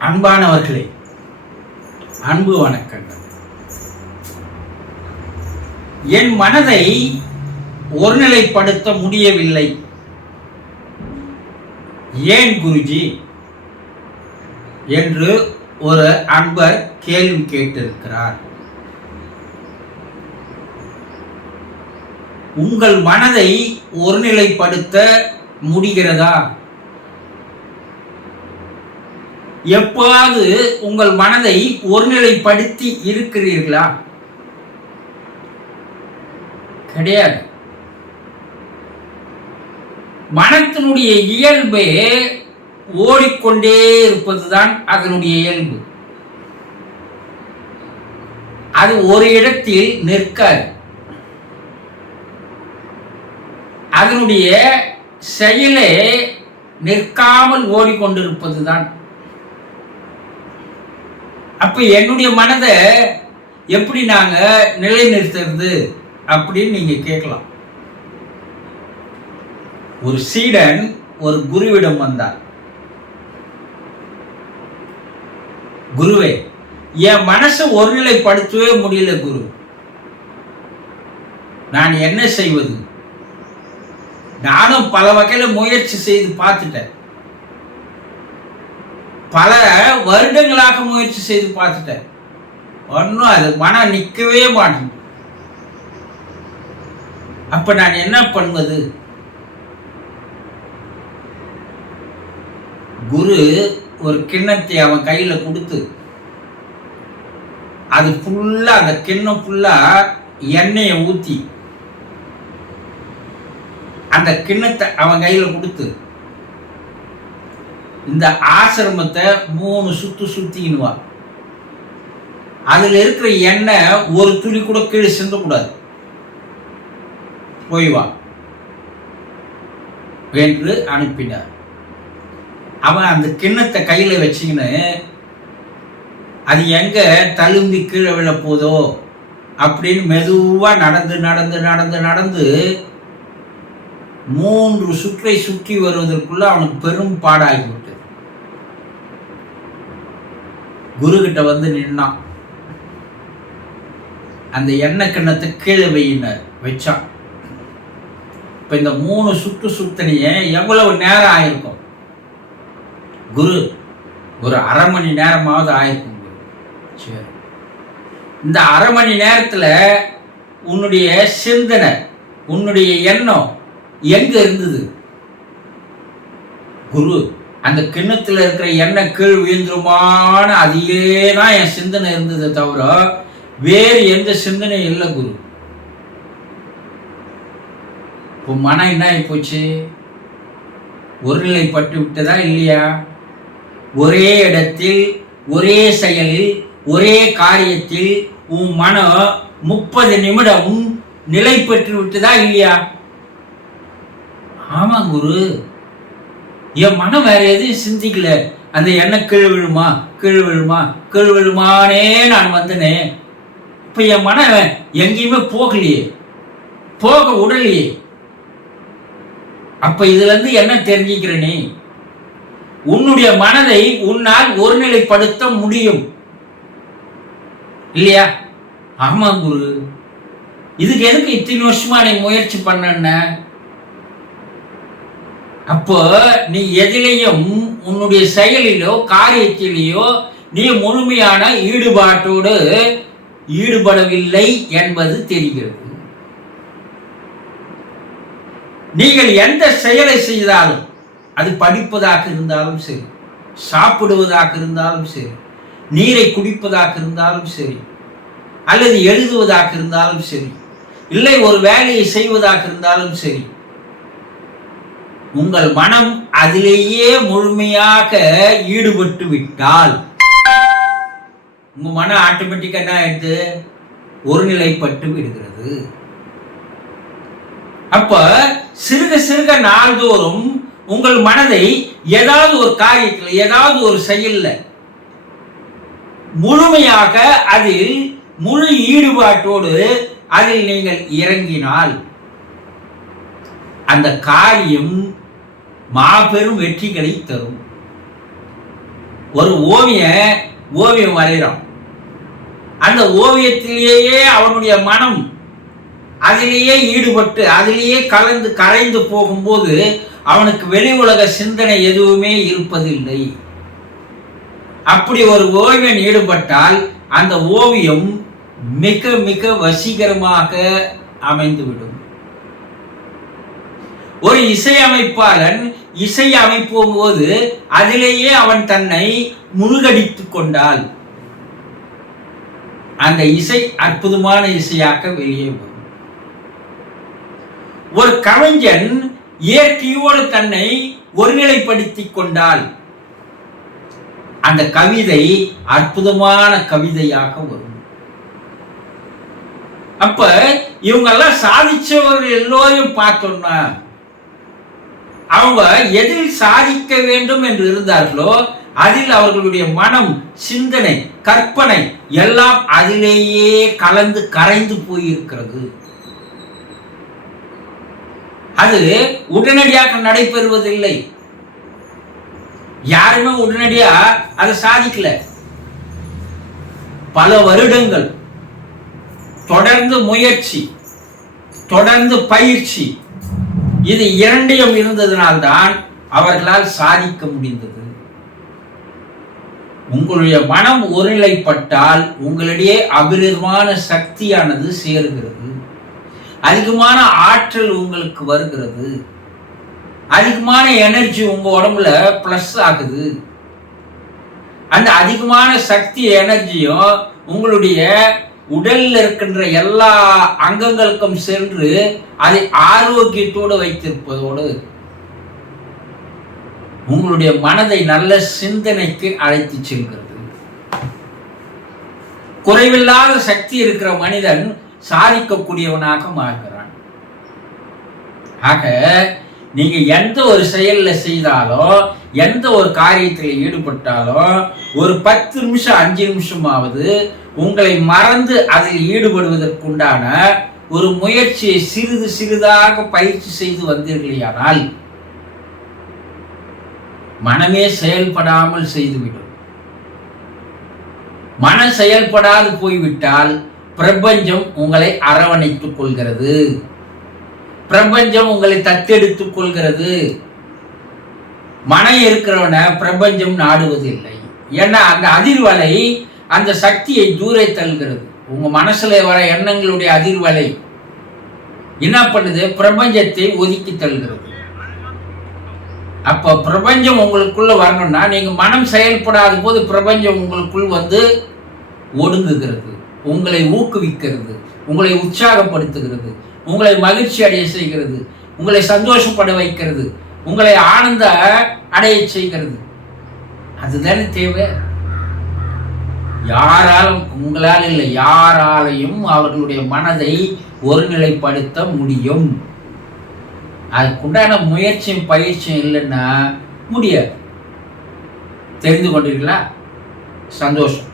அன்பானவர்களே அன்பு வணக்கங்கள். என் மனதை ஒருநிலைப்படுத்த முடியவில்லை. ஏன் குருஜி? என்று ஒரு அன்பர் கேள்வி கேட்டிருக்கிறார். உங்கள் மனதை ஒருநிலைப்படுத்த முடிகிறதா? எப்போது உங்கள் மனதை ஒருநிலைப்படுத்தி இருக்கிறீர்களா? கிடையாது. மனத்தினுடைய இயல்பே ஓடிக்கொண்டே இருப்பதுதான் அதனுடைய இயல்பு. அது ஒரு இடத்தில் நிற்காது. அதனுடைய செயலே நிற்காமல் ஓடிக்கொண்டிருப்பதுதான் அப்போ என்னுடைய மனதை எப்படி நாங்கள் நிலைநிறுத்துறது அப்படின்னு நீங்கள் கேட்கலாம். ஒரு சீடன் ஒரு குருவிடம் வந்தார். குருவே என் மனசை ஒருநிலைப்படுத்தவே முடியல குரு. நான் என்ன செய்வது? நானும் பல வகையில் முயற்சி செய்து பார்த்துட்டேன். பல வருடங்களாக முயற்சி செய்து பார்த்துட்டேன். ஒன்றும் அது மனம் நிற்கவே மாட்டேங்குது. அப்ப நான் என்ன பண்ணுவது? குரு ஒரு கிண்ணத்தை அவன் கையில் கொடுத்து அது ஃபுல்லாக அந்த கிண்ணம் ஃபுல்லாக எண்ணெயை ஊற்றி அந்த கிண்ணத்தை அவன் கையில் கொடுத்து இந்த ஆசிரமத்தை மூணு சுத்து சுத்தின்னுவா. அதுல இருக்கிற எண்ணெய் ஒரு துளி கூட கீழே சிந்தக்கூடாது. போய் வா. என்று அனுப்பினார். அவன் அந்த கிண்ணத்தை கையில வச்சுக்கின்னு அது எங்க தழும்பி கீழே விழ போதோ அப்படின்னு மெதுவா நடந்து நடந்து நடந்து நடந்து மூன்று சுற்றை சுற்றி வருவதற்குள்ள அவனுக்கு பெரும் பாடாகிவிட்டது குரு கிட்ட வந்து நின்னான் அந்த எண்ணெய் கிண்ணத்தை கீழே வையினார் வச்சான். இப்போ இந்த மூணு சுற்று சுத்தனையே எவ்வளவு நேரம் ஆயிருக்கும்? குரு ஒரு அரை மணி நேரமாவது ஆயிருக்கும் குரு. சரி. இந்த அரை மணி நேரத்தில் உன்னுடைய சிந்தனை உன்னுடைய எண்ணம் எங்க இருந்தது? குரு அந்த கிண்ணத்தில் இருக்கிற எண்ணெய் கீழ் விழுந்துருமான அதையே தான் என் சிந்தனை இருந்ததை தவிர வேறு எந்த சிந்தனையும் இல்லை குரு. இப்போ மனம் என்ன ஆகிப்போச்சு ஒருநிலைப்பட்டு விட்டதா இல்லையா? ஒரே இடத்தில் ஒரே செயலில் ஒரே காரியத்தில் உன் மனம் முப்பது நிமிடம் நிலை பெற்று விட்டதா இல்லையா? ஆமா குரு. என் மனம் வேற எதையும் சிந்திக்கல. அந்த எண்ணெய் கீழ் விழுமா? கீழ் விழுமா? கீழ் விழுமானே நான் வந்தேனே. இப்ப என் மனம் எங்கேயுமே போகலையே. போக உடலையே அப்ப இதுல இருந்து என்ன தெரிஞ்சுக்கிற நீ? உன்னுடைய மனதை உன்னால் ஒருநிலைப்படுத்த முடியும். இல்லையா? ஆமா குரு. இதுக்கு எதுக்கு இத்தனை வருஷமா நீ முயற்சி பண்ண அப்போ நீ எதிலையும் உன்னுடைய செயலிலோ காரியத்திலேயோ நீ முழுமையான ஈடுபாட்டோடு ஈடுபடவில்லை என்பது தெரிகிறது. நீங்கள் எந்த செயலை செய்தாலும் அது படிப்பதாக இருந்தாலும் சரி சாப்பிடுவதாக இருந்தாலும் சரி நீரை குடிப்பதாக இருந்தாலும் சரி அல்லது எழுதுவதாக இருந்தாலும் சரி இல்லை ஒரு வேலையை செய்வதாக இருந்தாலும் சரி உங்கள் மனம் அதிலேயே முழுமையாக ஈடுபட்டு விட்டால் உங்க மனம் ஆட்டோமேட்டிக்கா என்ன ஆயிடுது? ஒருநிலைப்பட்டு விடுகிறது. அப்ப சிறுக சிறுக நாள்தோறும் உங்கள் மனதை ஏதாவது ஒரு காரியத்தில் ஏதாவது ஒரு செயல்ல முழுமையாக அதில் முழு ஈடுபாட்டோடு அதில் நீங்கள் இறங்கினால் அந்த காரியம் மாபெரும் வெற்றிகளை தரும். ஒரு ஓவிய ஓவியம் வரைகிறான். அந்த ஓவியத்திலேயே அவனுடைய மனம் அதிலேயே ஈடுபட்டு அதிலேயே கலந்து கரைந்து போகும்போது அவனுக்கு வெளி உலக சிந்தனை எதுவுமே இருப்பதில்லை. அப்படி ஒரு ஓவியன் ஈடுபட்டால் அந்த ஓவியம் மிக மிக வசீகரமாக அமைந்துவிடும். ஒரு இசையமைப்பாளன் இசை அமைப்போம் போது அதிலேயே அவன் தன்னை முழுகடித்துக் கொண்டால் அந்த இசை அற்புதமான இசையாக வெளியே வரும். ஒரு கவிஞன் இயற்கையோடு தன்னை ஒருநிலைப்படுத்திக் கொண்டால் அந்த கவிதை அற்புதமான கவிதையாக வரும். அப்ப இவங்கெல்லாம் சாதிச்சவர்கள் எல்லோரையும் பார்த்தோம்னா அவங்க எதில் சாதிக்க வேண்டும் என்று இருந்தார்களோ அதில் அவர்களுடைய மனம் சிந்தனை கற்பனை எல்லாம் அதிலேயே கலந்து கரைந்து போயிருக்கிறது. அது உடனடியாக நடைபெறுவதில்லை. யாருமே உடனடியா அதை சாதிக்கல. பல வருடங்கள் தொடர்ந்து முயற்சி தொடர்ந்து பயிற்சி இது இரண்டையும் இருந்ததினால்தான் அவர்களால் சாதிக்க முடிந்தது. உங்களுடைய மனம் ஒருநிலைப்பட்டால் உங்களிடையே அபிரிதமான சக்தியானது சேருகிறது. அதிகமான ஆற்றல் உங்களுக்கு வருகிறது. அதிகமான எனர்ஜி உங்க உடம்புல பிளஸ் ஆகுது. அந்த அதிகமான சக்தி எனர்ஜியும் உங்களுடைய உடல்ல இருக்கின்ற எல்லா அங்கங்களுக்கும் சென்று அதை ஆரோக்கியத்தோடு வைத்திருப்பதோடு உங்களுடைய மனதை நல்ல சிந்தனைக்கு அழைத்து செல்கிறது. குறைவில்லாத சக்தி இருக்கிற மனிதன் சாதிக்கக்கூடியவனாக மாறுகிறான். ஆக நீங்க எந்த ஒரு செயல்ல செய்தாலும் எந்த ஒரு காரியத்தில் ஈடுபட்டாலும் ஒரு பத்து நிமிஷம் அஞ்சு நிமிஷமாவது உங்களை மறந்து அதில் ஈடுபடுவதற்குண்டான ஒரு முயற்சியை சிறிது சிறிதாக பயிற்சி செய்து வந்தீர்களேயானால் மனமே செயல்படாமல் செய்துவிடும். மனம் செயல்படாது போய்விட்டால் பிரபஞ்சம் உங்களை அரவணைத்துக் கொள்கிறது. பிரபஞ்சம் உங்களை தத்தெடுத்துக் கொள்கிறது. மனம் இருக்கிறவனை பிரபஞ்சம் நாடுவதில்லை. ஏன்னா அந்த அதிர்வலை அந்த சக்தியை தூரை தள்ளுகிறது. உங்க மனசுல வர எண்ணங்களுடைய அதிர்வலை என்ன பண்ணுது? பிரபஞ்சத்தை ஒதுக்கி தள்ளுகிறது. அப்ப பிரபஞ்சம் உங்களுக்குள்ள வரணும்னா நீங்க மனம் செயல்படாத போது பிரபஞ்சம் உங்களுக்குள் வந்து ஒடுங்குகிறது. உங்களை ஊக்குவிக்கிறது. உங்களை உற்சாகப்படுத்துகிறது. உங்களை மகிழ்ச்சி அடைய செய்கிறது. உங்களை சந்தோஷப்பட வைக்கிறது. உங்களை ஆனந்த அடைய செய்கிறது. அதுதானே தேவை. யாராலும் உங்களால் இல்லை யாராலையும் அவர்களுடைய மனதை ஒருநிலைப்படுத்த முடியும். அதுக்குண்டான முயற்சியும் பயிற்சியும் இல்லைன்னா முடியாது. தெரிந்து கொண்டீர்களா? சந்தோஷம்.